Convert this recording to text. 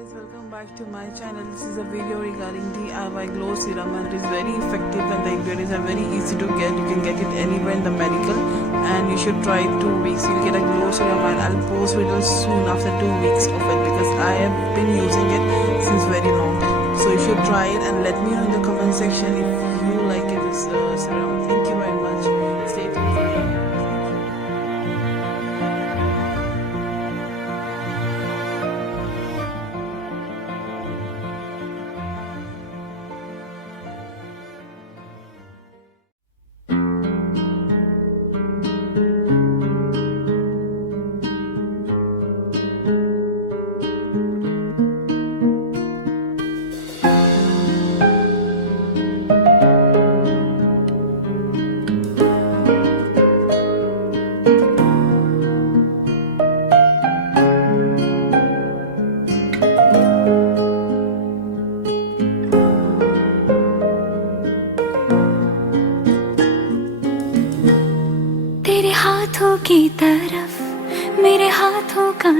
guys, welcome back to my channel. This is a video regarding DIY glow serum, and it is very effective and the ingredients are very easy to get. You can get it anywhere in the medical, and you should try it 2 weeks. You'll get a glow serum, and I'll post videos soon after 2 weeks of it because I have been using it since very long. So you should try it and let me know in the comment section if you like it, this serum. Thank you very much. Stay tuned for more. तेरे हाथों की तरफ मेरे हाथों का